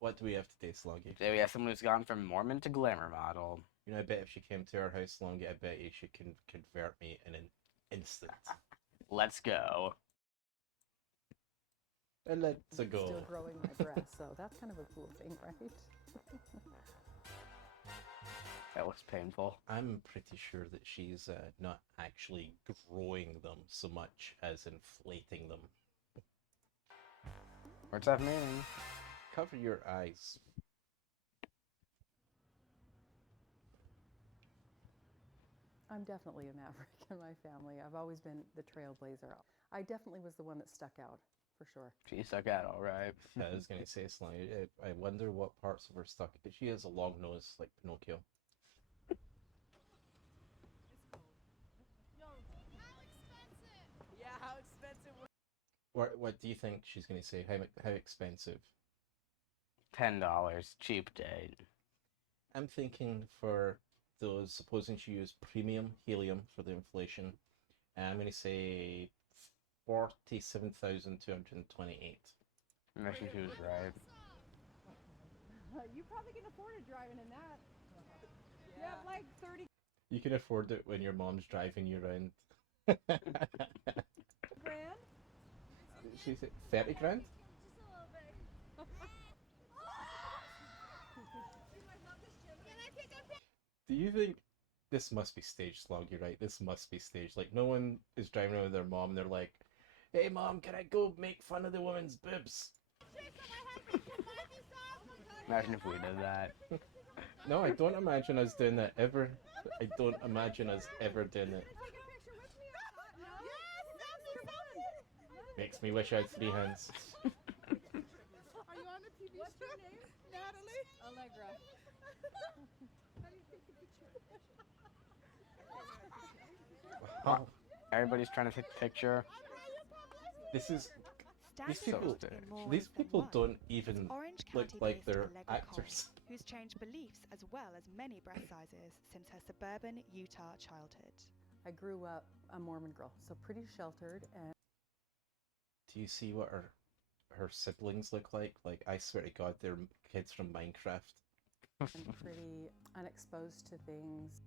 What do we have today, Slongi? Today we have someone who's gone from Mormon to Glamour model. You know, I bet if she came to our house, Slongi, I bet you she can convert me in an instant. Let's go. And let's Still go. growing my breast, so that's kind of a cool thing, right? That looks painful. I'm pretty sure that she's not actually growing them so much as inflating them. What's that mean? Cover your eyes. I'm definitely a maverick in my family. I've always been the trailblazer. I definitely was the one that stuck out, for sure. She stuck out all right. I was going to say, Slongi, I wonder what parts of her stuck. She has a long nose like Pinocchio. Yeah, how expensive was What do you think she's going to say? How expensive? $10, cheap date. I'm thinking for those, supposing she used premium helium for the inflation, I'm going to say 47,228. Imagine she was right. you probably can afford it driving in that. You have like 30 You can afford it when your mom's driving you around. grand. She said 30 grand? Do you think this must be staged, Sloggy, right? This must be staged. Like, no one is driving around with their mom and they're like, hey, mom, can I go make fun of the woman's boobs? Imagine if we did that. No, I don't imagine us doing that ever. I don't imagine us ever doing it. Makes me wish I had 3 hands. Are you on the TV What's your name? Natalie? Allegra. How do you take a picture? Wow. Everybody's trying to take a picture. This is... These So people don't even Orange look County like based they're Allegra actors. Cole, who's changed beliefs as well as many breast sizes since her suburban Utah childhood. I grew up a Mormon girl, so pretty sheltered and Do you see what her siblings look like? Like, I swear to God, they're kids from Minecraft. pretty unexposed to things.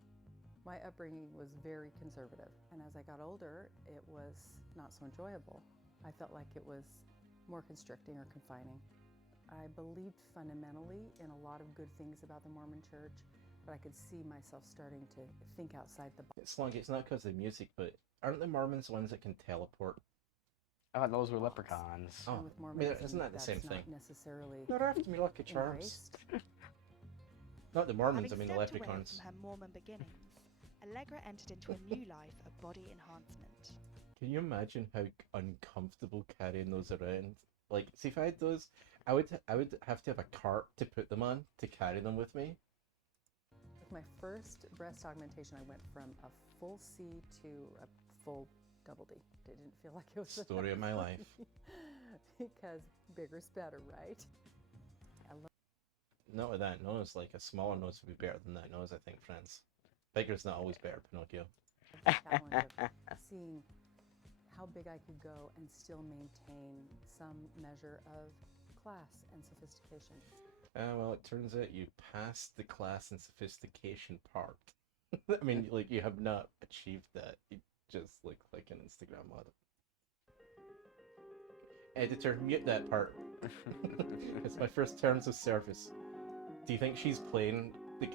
My upbringing was very conservative, and as I got older, it was not so enjoyable. I felt like it was more constricting or confining. I believed fundamentally in a lot of good things about the Mormon church, but I could see myself starting to think outside the box. It's long, it's not because of the music, but aren't the Mormons the ones that can teleport? Oh, those were leprechauns. Oh, And with I mean, Mormonism, isn't that the that's same not thing? necessarily They're after me Lucky Charms. embraced. Not the Mormons, I Having mean the stepped away leprechauns. from her Mormon beginnings, Allegra entered into a new life of body enhancement. Can you imagine how uncomfortable carrying those around? Like, see, if I had those, I would have to have a cart to put them on to carry them with me. With my first breast augmentation, I went from a full C to a full double D. It didn't feel like it was Story of my life. because bigger's better, right? Not with that nose, like a smaller nose would be better than that nose, I think, friends. Bigger's not always better, Pinocchio. The challenge of seeing how big I could go and still maintain some measure of class and sophistication. Well, it turns out you passed the class and sophistication part. I mean, like, you have not achieved that. You just look like an Instagram model. Editor, mute that part. It's my first terms of service. Do you think she's playing the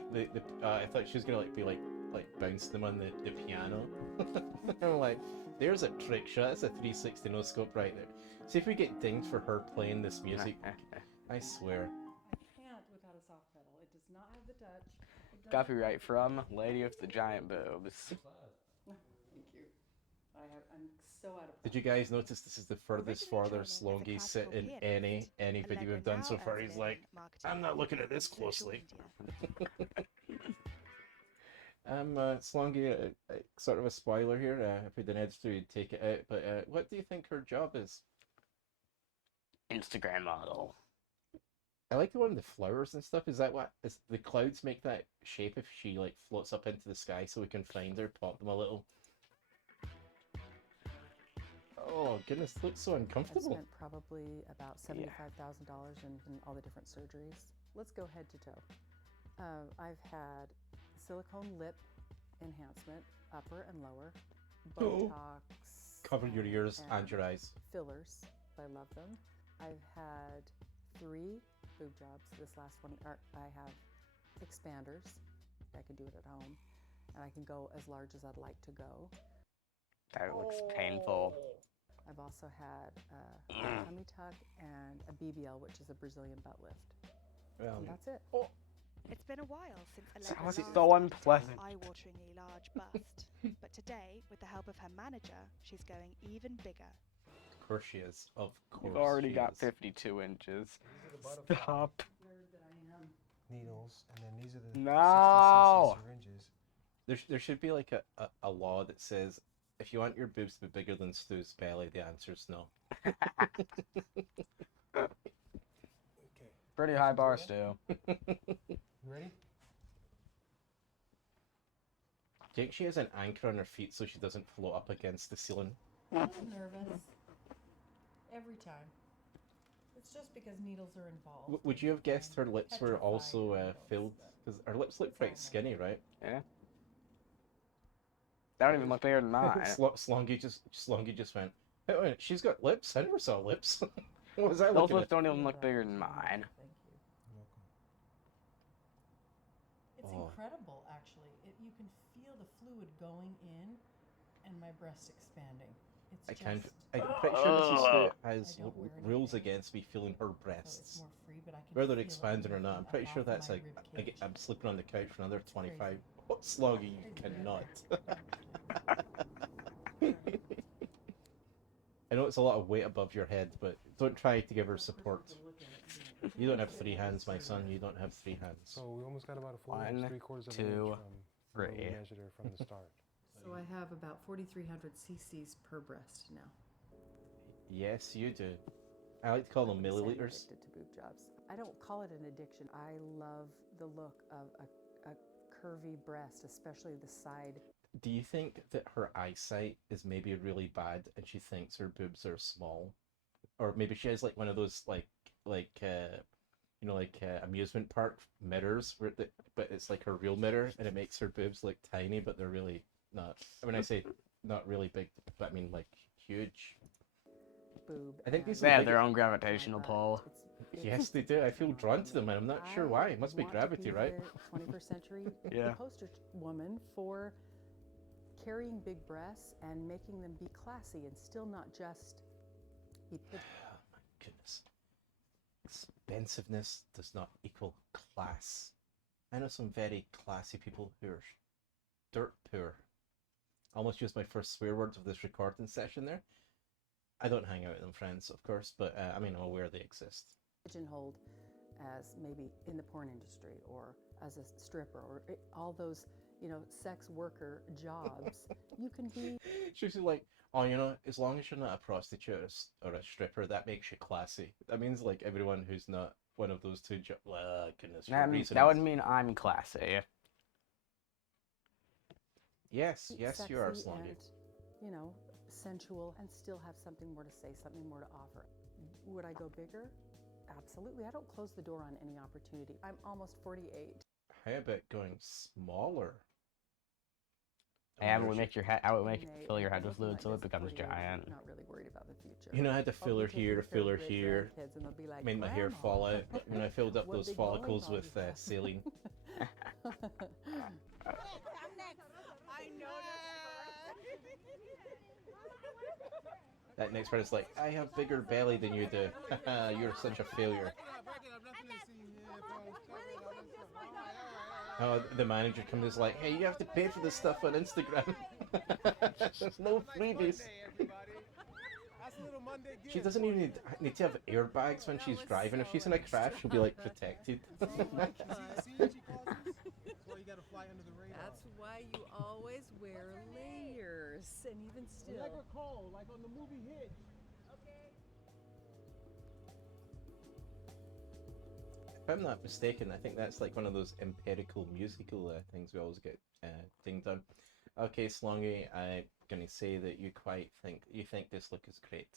I thought she was gonna be like bounce them on the piano. I'm like, there's a trick shot. That's a 360 no scope right there. See if we get dinged for her playing this music. I swear. I can't without a soft pedal. It does not have the touch. Copyright from Lady with the Giant Boobs. Thank you. I'm so out of Did you guys notice this is the furthest Originally farther training as a Slongi sit in classical any pianist, video we've Allegra done so now far? earns He's a like, living marketing I'm not looking at this on social closely. media. Slongi, sort of a spoiler here. If we didn't editor, you'd take it out. But what do you think her job is? Instagram model. I like the one with the flowers and stuff. Is that what? Is the clouds make that shape if she like floats up into the sky so we can find her, pop them a little? Oh goodness, it looks so I've uncomfortable. spent probably about $75,000 in all the different surgeries. Let's go head to toe. I've had silicone lip enhancement, upper and lower, Oh. Botox. Cover your ears and your eyes. Fillers. I love them. I've had 3 boob jobs. This last one, I have expanders. I can do it at home, and I can go as large as I'd like to go. That looks painful. I've also had a tummy tuck and a BBL, which is a Brazilian butt lift. And that's it. It's been a while since Sounds Allegra last so had unpleasant. an eye-wateringly large bust. But today, with the help of her manager, she's going even bigger. Of course she is. Of course. You've already she got is. 52 inches. These are the butterfly Stop. needles, and then these are the No. 60cc syringes. There should be like a law that says if you want your boobs to be bigger than Stu's belly, the answer is no. Okay. Pretty high bar, Stu. You ready? Do you think she has an anchor on her feet so she doesn't float up against the ceiling? I'm nervous. Every time. It's just because needles are involved. Would you have guessed her lips were Petrified also needles, filled? but Because her lips look it's quite all skinny, right? Yeah. That don't even look bigger than mine. Slongi just went, "Hey, wait, she's got lips? I never saw lips." What was I Those looking lips at? don't even look bigger than mine. Thank you. You're welcome. It's Oh. incredible, actually. You can feel the fluid going in and my breast expanding. It's I'm pretty sure Mrs. Stu has I don't wear rules anything. against me feeling her so it's breasts. more free, but I can Whether feel it expanding or not, I'm lifting pretty up sure off of that's my like rib cage. I'm sleeping on the couch for another It's 25. crazy. What Sloggy, you Crazy, cannot. actually. I know it's a lot of weight above your head, but don't try to give her support. You don't have 3 hands, my son. You don't have 3 hands. So we almost got about a full 1, inch, 3/4 of an 2, inch from where we 3. measured her from the start. So I have about 4,300 cc's per breast now. Yes, you do. I like to call them I'm insanely milliliters. addicted to boob jobs. I don't call it an addiction. I love the look of a curvy breast, especially the side. Do you think that her eyesight is maybe really bad and she thinks her boobs are small? Or maybe she has like one of those amusement park mirrors but it's like her real mirror and it makes her boobs look tiny but they're really not. I mean, I say not really big, but I mean like huge. Boob. I think these They are have big- their own gravitational my pull. butt. It's Yes, they do. I feel drawn to them and I'm not sure why. It must be want to gravity, right? The 21st century Yeah. poster woman for carrying big breasts and making them be classy and still not just be put. Oh my goodness. Expensiveness does not equal class. I know some very classy people who are dirt poor. Almost used my first swear words of this recording session there. I don't hang out with them, friends, of course, but I mean, I'm aware they exist. Pigeonholed as maybe in the porn industry or as a stripper or all those, sex worker jobs. You can be. She's like, oh, as long as you're not a prostitute or a stripper, that makes you classy. That means like everyone who's not one of those two jobs. Goodness, for reasons. That would mean I'm classy. Yes, you are, sexy Slongi. and, sensual and still have something more to say, something more to offer. Would I go bigger? Absolutely. I don't close the door on any opportunity. I'm almost 48. How about going smaller? And would make your head. I would make Nay, fill your head I'm with looking fluid so like it this at becomes 48. giant. I'm not really worried about the future. I had to I'll filler be taking here, care of filler great here. grandkids and they'll be like, Made my hair "Grandma." fall out when I filled up What those big follicles volleyball with you have. saline. I'm next. I know That next part is like, I have bigger belly than you do. You're such a failure. Oh, the manager comes is like, hey, you have to pay for this stuff on Instagram. There's no freebies. She doesn't even need to have airbags when she's driving. If she's in a crash, she'll be like protected. That's why you always wear layers, and even still. Like a call, like on the movie Hit. If I'm not mistaken, I think that's like one of those empirical musical things we always get dinged on. Okay, Slongi, I'm gonna say that you think this look is great.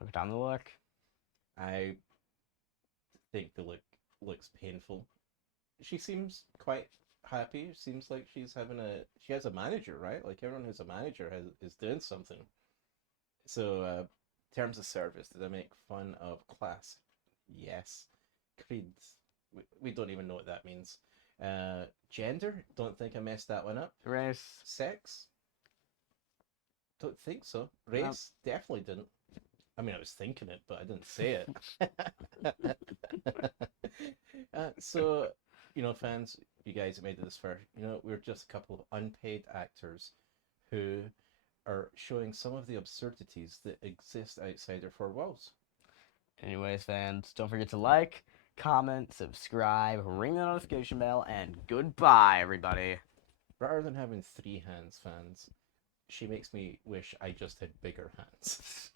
Look down the look. I think the look looks painful. She seems quite happy. Seems like she has a manager, right? Like everyone who's a manager is doing something. So, terms of service, did I make fun of class? Yes. Creed, we don't even know what that means. Gender, don't think I messed that one up. Race. Sex, don't think so. Race, definitely didn't. I mean, I was thinking it, but I didn't say it. So, fans, you guys that made it this far, we're just a couple of unpaid actors who are showing some of the absurdities that exist outside our four walls. Anyways, fans, don't forget to like, comment, subscribe, ring the notification bell, and goodbye, everybody. Rather than having 3 hands, fans, she makes me wish I just had bigger hands.